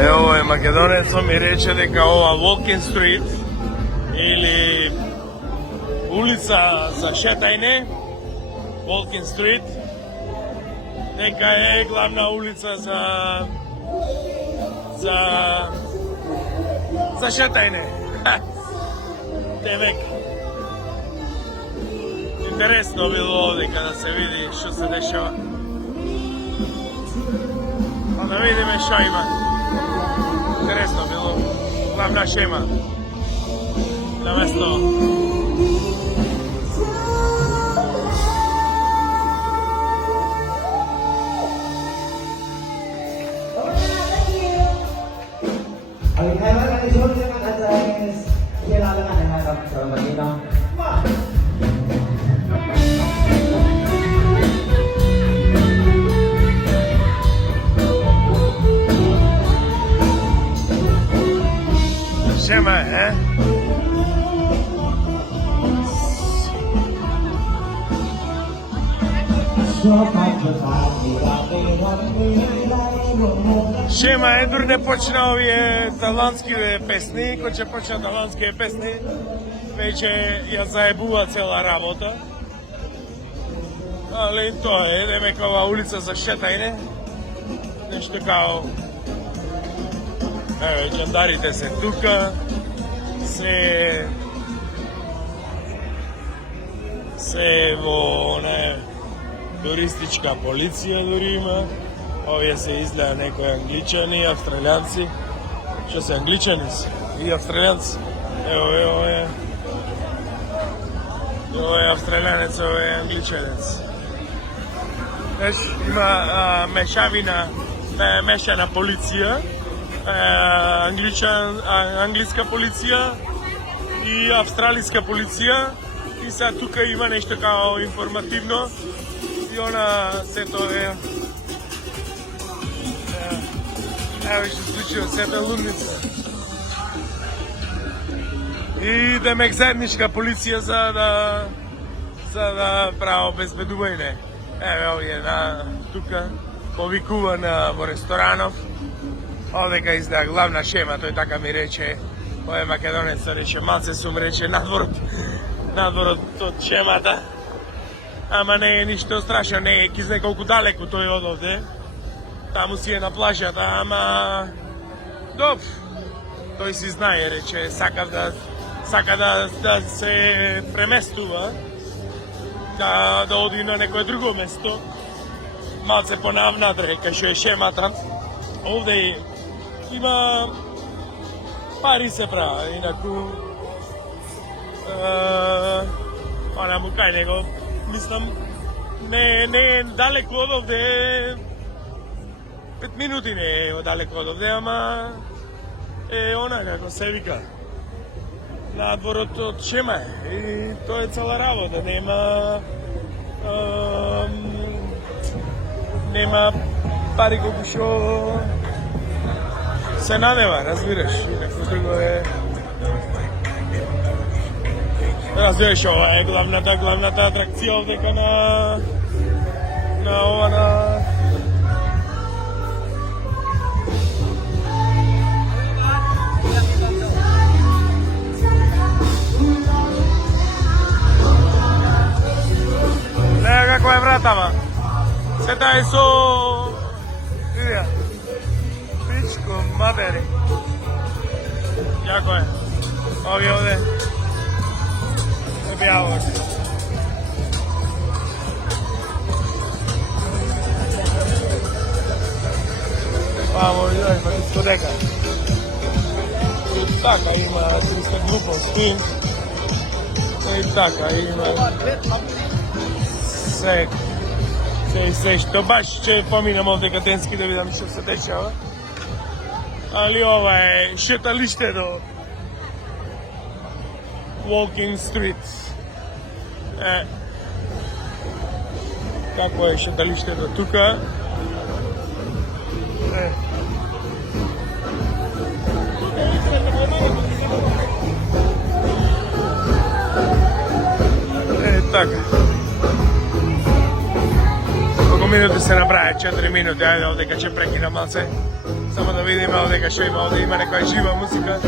Ево е македонецо ми рече дека ова Walking Street или улица за шетајне, Walking Street, дека е главна улица за шетајне. Демек, интересно било овдека да се види што се дешава. Па да видиме што има. Интересно било. Главна шема. На место. Шема, е? Шема е, дури не почна овие талантскиве песни, кој ќе почна талантскиве песни, веќе ја заебува цела работа. Али тоа е, демека ова улица за шетајне, нешто као џандарите се тука, се во туристичка полиција дури има. Овие се изгледа некои англичани, австралијанци. Што се англичани и австралијанци? Ево е австралијанец, ево е англичанец. Знаеш, има мешана полиција, англиска полиција и австралиска полиција, и сега тука има нешто као информативно и она сето е ево што случува, сето е лудница. И демек заедничка полиција за да право безбедување. Еве овие тука повикувана во ресторанов. Овдека изгледа главна шема, тој така ми рече, овој македонец рече, малце сум рече надворот од шемата. Ама не е ништо страшно, не е, кизне колку далеку тој од овде. Таму си е на плажата, ама добро. Тој си знае, рече, сака да се преместува, да оди на некое друго место, малце понавнатре, кај што е шемата. Овде има пари се права, инаку онаму кај него, мислам, не е далеко од овде, 5 минути не е далеко од овде, ама е она како се вика, надворот од шема е, и тоа е цела работа, нема пари колку што се надева, разбираш, инаку друго е... Разбираш, ова е главната атракција овдека на Лега како е вратава. Сета е со... Видија. Пичко, матери. Јако е. Овие овде. Објавор. Вамо, има дискотека. И така има 300 глупости. И така има... Се што баш ќе поминам овде катенски да видам што се дешава. Али ова е шеталиштето. Walking Street. Како е шеталиштето тука. Така. Колку минути да се направи 4 минути, ајде, одека ќе прекинам малце. Само да видиме одека што има, овде има некоја жива музика.